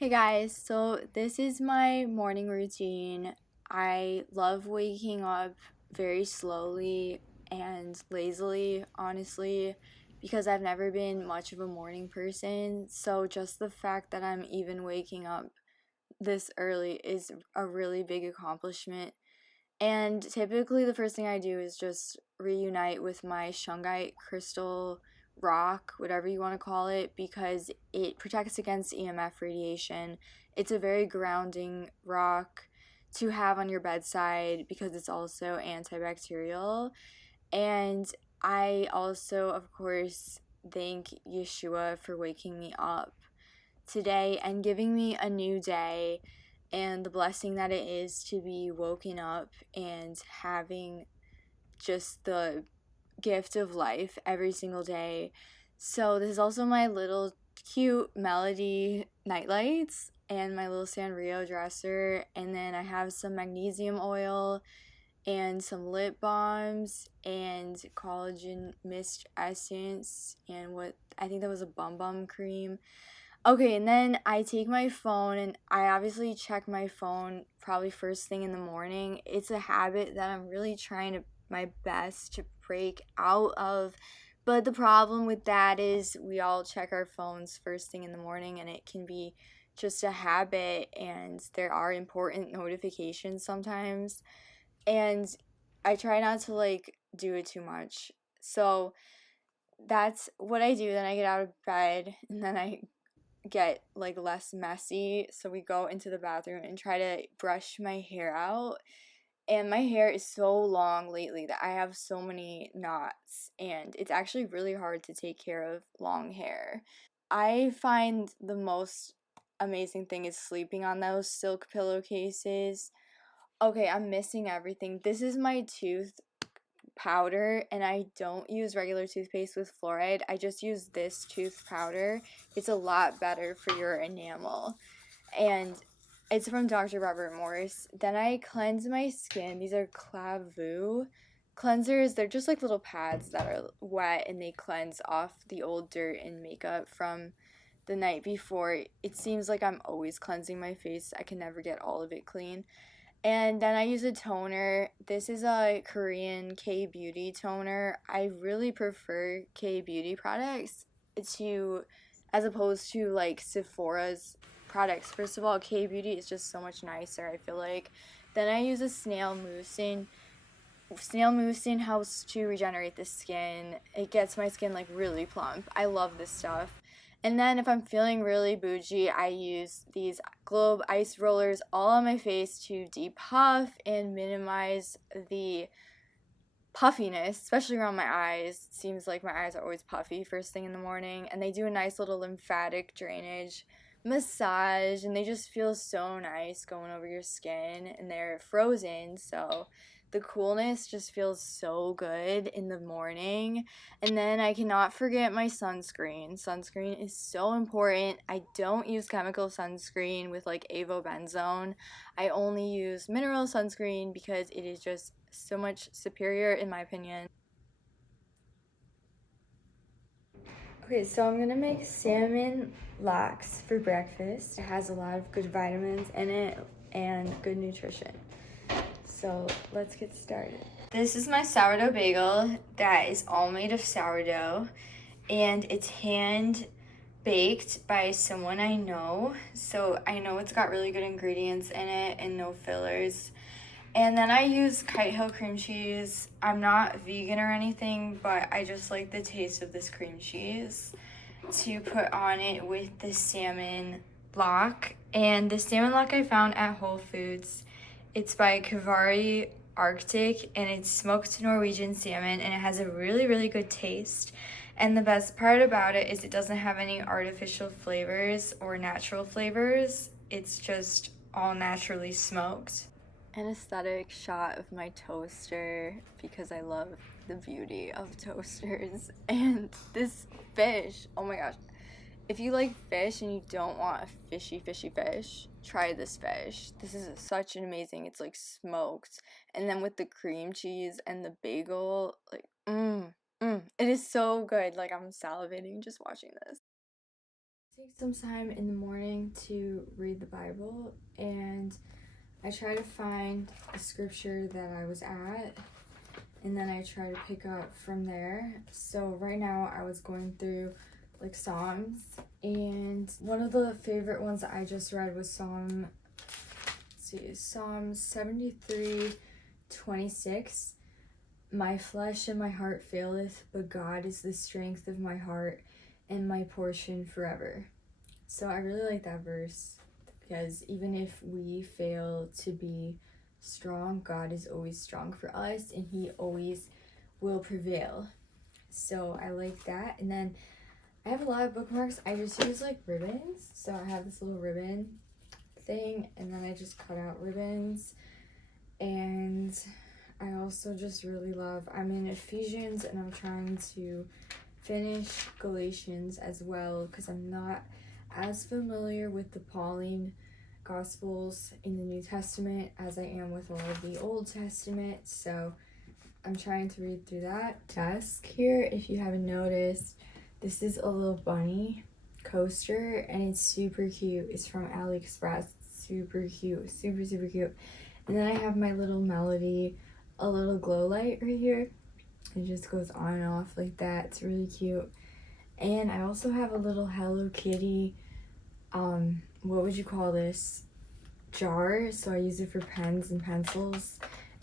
Hey guys, so this is my morning routine. I love waking up very slowly and lazily, honestly, because I've never been much of a morning person. So just the fact that I'm even waking up this early is a really big accomplishment. And typically, the first thing I do is just reunite with my Shungite crystal rock, whatever you want to call it, because it protects against EMF radiation. It's a very grounding rock to have on your bedside because it's also antibacterial. And I also, of course, thank Yeshua for waking me up today and giving me a new day and the blessing that it is to be woken up and having just the gift of life every single day. So, this is also my little cute melody nightlights and my little Sanrio dresser. And then I have some magnesium oil and some lip balms and collagen mist essence and what I think that was a bum bum cream. Okay, and then I take my phone and I obviously check my phone probably first thing in the morning. It's a habit that I'm really trying to my best to break out of. But the problem with that is we all check our phones first thing in the morning and it can be just a habit and there are important notifications sometimes. And I try not to do it too much. So that's what I do. Then I get out of bed and then I get less messy, so we go into the bathroom and try to brush my hair out. And my hair is so long lately that I have so many knots, and it's actually really hard to take care of long hair. I find the most amazing thing is sleeping on those silk pillowcases. Okay, I'm missing everything. This is my tooth powder, and I don't use regular toothpaste with fluoride. I just use this tooth powder. It's a lot better for your enamel. And it's from Dr. Robert Morse. Then I cleanse my skin. These are Clavu cleansers. They're just like little pads that are wet and they cleanse off the old dirt and makeup from the night before. It seems like I'm always cleansing my face. I can never get all of it clean. And then I use a toner. This is a Korean K Beauty toner. I really prefer K Beauty products to as opposed to Sephora's products. First of all, K Beauty is just so much nicer, I feel like. Then I use a snail mucin. Snail mucin helps to regenerate the skin. It gets my skin really plump. I love this stuff. And then if I'm feeling really bougie, I use these Globe ice rollers all on my face to depuff and minimize the puffiness, especially around my eyes. It seems like my eyes are always puffy first thing in the morning, and they do a nice little lymphatic drainage massage, and they just feel so nice going over your skin, and they're frozen, so the coolness just feels so good in the morning. And then I cannot forget my sunscreen. Sunscreen is so important. I don't use chemical sunscreen with avobenzone. I only use mineral sunscreen because it is just so much superior in my opinion. Okay, so I'm gonna make salmon lox for breakfast. It has a lot of good vitamins in it and good nutrition. So let's get started. This is my sourdough bagel that is all made of sourdough, and it's hand baked by someone I know. So I know it's got really good ingredients in it and no fillers. And then I use Kite Hill cream cheese. I'm not vegan or anything, but I just like the taste of this cream cheese to put on it with the salmon lock. And the salmon lock I found at Whole Foods. It's by Kavari Arctic, and it's smoked Norwegian salmon, and it has a really, really good taste. And the best part about it is it doesn't have any artificial flavors or natural flavors. It's just all naturally smoked. An aesthetic shot of my toaster because I love the beauty of toasters. And this fish, oh my gosh. If you like fish and you don't want a fishy fish, try this fish. This is such an amazing, it's smoked. And then with the cream cheese and the bagel, it is so good. I'm salivating just watching this. take some time in the morning to read the Bible, and I try to find a scripture that I was at, and then I try to pick up from there. So right now I was going through like Psalms, and one of the favorite ones that I just read was Psalm 73:26. My flesh and my heart faileth, but God is the strength of my heart and my portion forever. So I really like that verse, because even if we fail to be strong, God is always strong for us, and he always will prevail. So I like that. And then I have a lot of bookmarks. I just use like ribbons. So I have this little ribbon thing, and then I just cut out ribbons. And I also just really love, I'm in Ephesians, and I'm trying to finish Galatians as well, because I'm not as familiar with the Pauline Gospels in the New Testament as I am with all of the Old Testament. So I'm trying to read through that. Desk here, if you haven't noticed, this is a little bunny coaster, and it's super cute. It's from AliExpress. It's super cute, super cute. And then I have my little Melody, a little glow light right here. It just goes on and off like that. It's really cute. And I also have a little Hello Kitty, what would you call this, jar. So I use it for pens and pencils.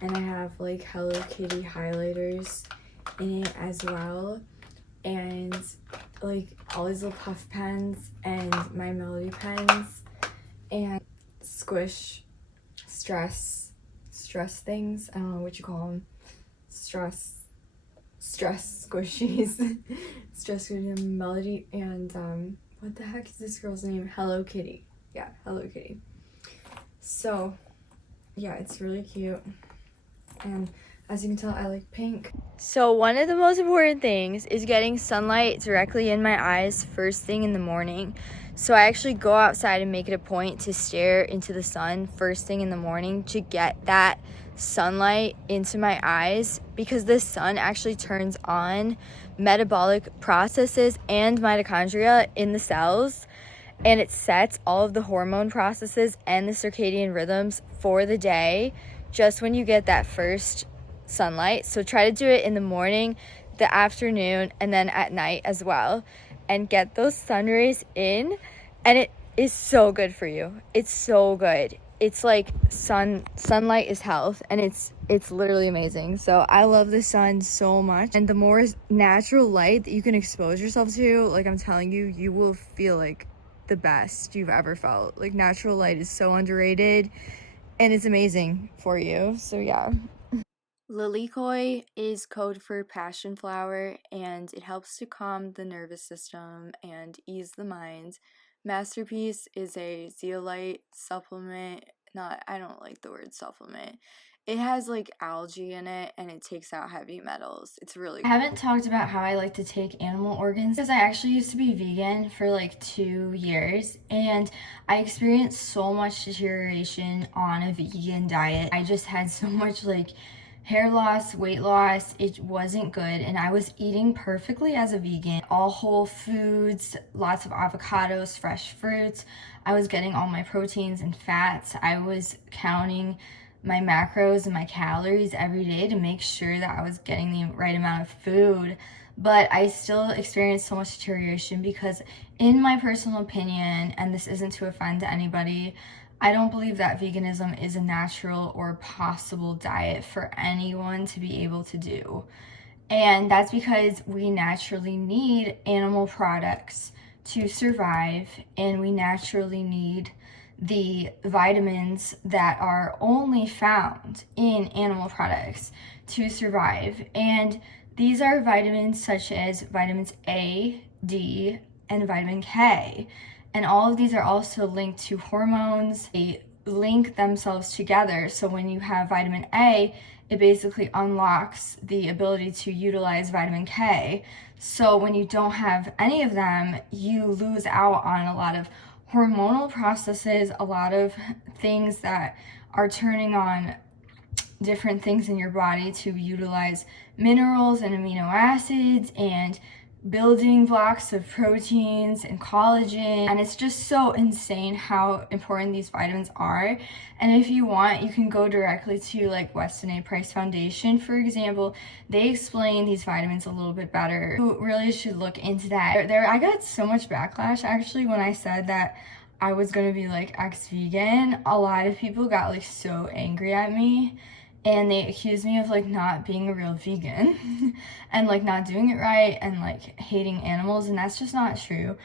And I have like Hello Kitty highlighters in it as well. And like all these little puff pens and my Melody pens and stress things. I don't know what you call them. Stress squishies. Stress squishies, Melody, and what the heck is this girl's name? Hello Kitty. Yeah, Hello Kitty. So yeah, it's really cute. And as you can tell, I like pink. So one of the most important things is getting sunlight directly in my eyes first thing in the morning. So I actually go outside and make it a point to stare into the sun first thing in the morning to get that sunlight into my eyes, because the sun actually turns on metabolic processes and mitochondria in the cells, and it sets all of the hormone processes and the circadian rhythms for the day just when you get that first sunlight. So try to do it in the morning, the afternoon, and then at night as well, and get those sun rays in, and it is so good for you. It's so good. It's like sunlight is health, and it's literally amazing. So I love the sun so much, and the more natural light that you can expose yourself to, like I'm telling you, you will feel like the best you've ever felt. Like natural light is so underrated, and it's amazing for you. So yeah. Lilikoi is code for passionflower, and it helps to calm the nervous system and ease the mind. Masterpiece is a zeolite supplement. I don't like the word supplement. It has like algae in it, and it takes out heavy metals. It's really cool. I haven't talked about how I like to take animal organs, because I actually used to be vegan for like 2 years, and I experienced so much deterioration on a vegan diet. I just had so much like hair loss, weight loss. It wasn't good, and I was eating perfectly as a vegan. All whole foods, lots of avocados, fresh fruits. I was getting all my proteins and fats. I was counting my macros and my calories every day to make sure that I was getting the right amount of food. But I still experienced so much deterioration because, in my personal opinion, and this isn't to offend anybody, I don't believe that veganism is a natural or possible diet for anyone to be able to do. And that's because we naturally need animal products to survive, and we naturally need the vitamins that are only found in animal products to survive. And these are vitamins such as vitamins A, D, and vitamin K. And all of these are also linked to hormones. They link themselves together. So when you have vitamin A, it basically unlocks the ability to utilize vitamin K. So when you don't have any of them, you lose out on a lot of hormonal processes, a lot of things that are turning on different things in your body to utilize minerals and amino acids and building blocks of proteins and collagen, and it's just so insane how important these vitamins are. And if you want, you can go directly to like Weston A. Price Foundation, for example. They explain these vitamins a little bit better. You really should look into that. I got so much backlash actually when I said that I was gonna be like ex-vegan. A lot of people got like so angry at me, and they accused me of like not being a real vegan and like not doing it right and like hating animals, and that's just not true.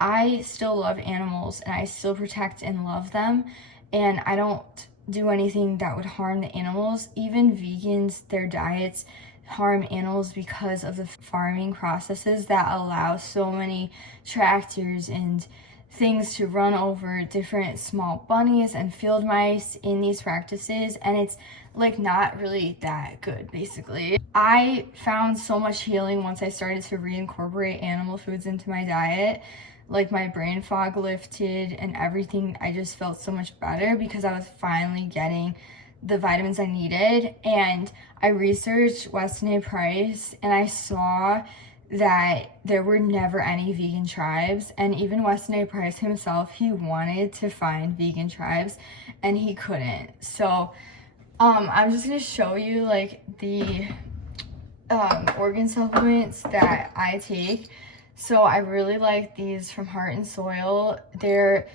I still love animals and I still protect and love them, and I don't do anything that would harm the animals. Even vegans, their diets harm animals because of the farming processes that allow so many tractors and things to run over different small bunnies and field mice in these practices, and it's like not really that good. Basically, I found so much healing once I started to reincorporate animal foods into my diet. Like my brain fog lifted and everything. I just felt so much better because I was finally getting the vitamins I needed. And I researched Weston A. Price, and I saw that there were never any vegan tribes, and even Weston A. Price himself, he wanted to find vegan tribes and he couldn't. So I'm just gonna show you like the organ supplements that I take. So I really like these from Heart and Soil. They're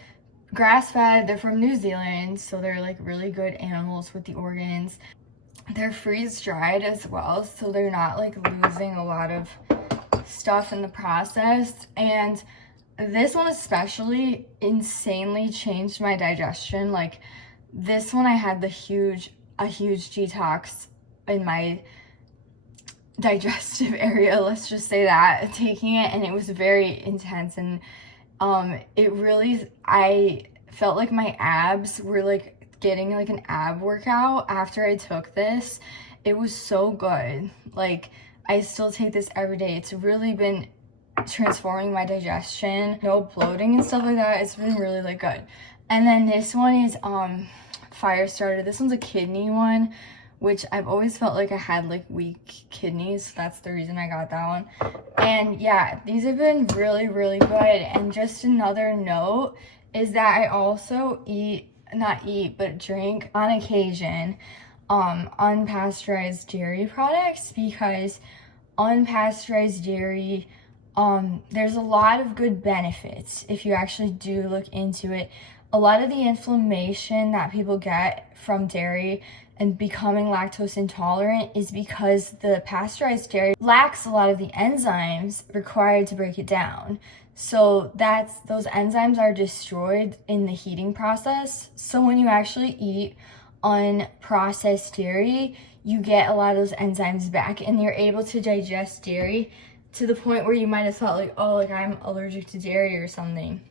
grass-fed, they're from New Zealand, so they're like really good animals with the organs. They're freeze-dried as well, so they're not like losing a lot of stuff in the process. And this one especially insanely changed my digestion. Like this one, I had a huge detox in my digestive area, let's just say that, taking it, and it was very intense. And it really, I felt like my abs were like getting like an ab workout after I took this. It was so good. Like I still take this every day. It's really been transforming my digestion. No bloating and stuff like that. It's been really like good. And then this one is Fire Starter. This one's a kidney one, which I've always felt like I had like weak kidneys, so that's the reason I got that one. And yeah, these have been really, really good. And just another note is that I also drink on occasion unpasteurized dairy products, because unpasteurized dairy, there's a lot of good benefits if you actually do look into it. A lot of the inflammation that people get from dairy and becoming lactose intolerant is because the pasteurized dairy lacks a lot of the enzymes required to break it down. So those enzymes are destroyed in the heating process. So when you actually eat unprocessed dairy, you get a lot of those enzymes back, and you're able to digest dairy to the point where you might have thought like, oh, like I'm allergic to dairy or something.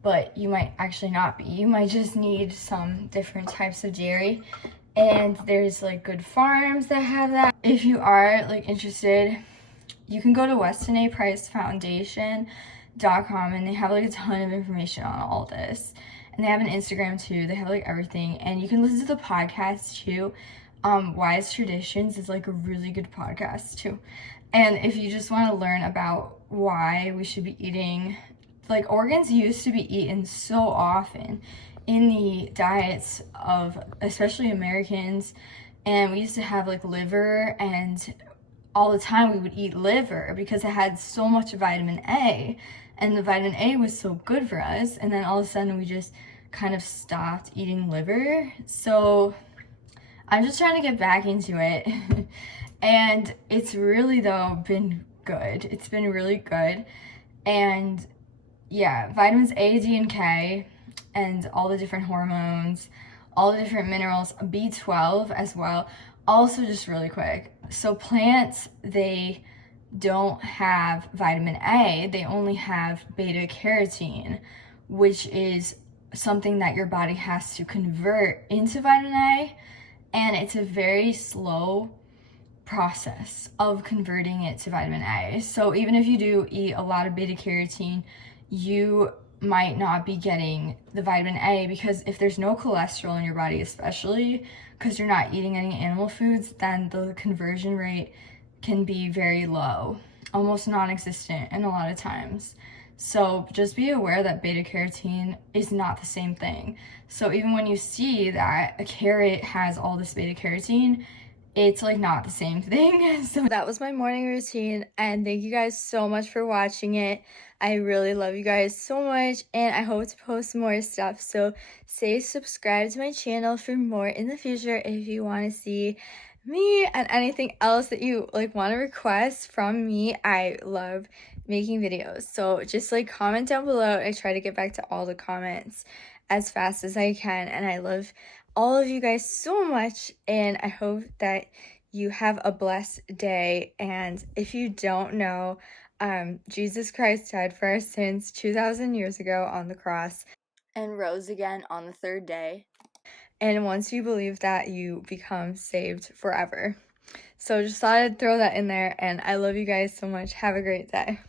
But you might actually not be. You might just need some different types of dairy. And there's like good farms that have that. If you are like interested, you can go to WestonAPriceFoundation.com, and they have like a ton of information on all this. And they have an Instagram too. They have like everything. And you can listen to the podcast too. Wise Traditions is like a really good podcast too. And if you just want to learn about why we should be eating, like organs used to be eaten so often in the diets of especially Americans, and we used to have like liver, and all the time we would eat liver because it had so much vitamin A, and the vitamin A was so good for us. And then all of a sudden we just kind of stopped eating liver. So I'm just trying to get back into it. And it's really though been good. It's been really good. And yeah, vitamins A, D, and K, and all the different hormones, all the different minerals, B12 as well. Also, just really quick, so plants, they don't have vitamin A, they only have beta carotene, which is something that your body has to convert into vitamin A, and it's a very slow process of converting it to vitamin A. So even if you do eat a lot of beta carotene, you might not be getting the vitamin A, because if there's no cholesterol in your body, especially because you're not eating any animal foods, then the conversion rate can be very low. almost non-existent in a lot of times. So just be aware that beta carotene is not the same thing. So even when you see that a carrot has all this beta carotene, it's like not the same thing. So that was my morning routine, and thank you guys so much for watching it. I really love you guys so much, and I hope to post more stuff. So stay subscribed to my channel for more in the future if you want to see me and anything else that you like want to request from me. I love making videos, so just like comment down below. I try to get back to all the comments as fast as I can, and I love all of you guys so much, and I hope that you have a blessed day. And if you don't know, Jesus Christ died for our sins 2,000 years ago on the cross and rose again on the third day. And once you believe that, you become saved forever. So just thought I'd throw that in there, and I love you guys so much. Have a great day.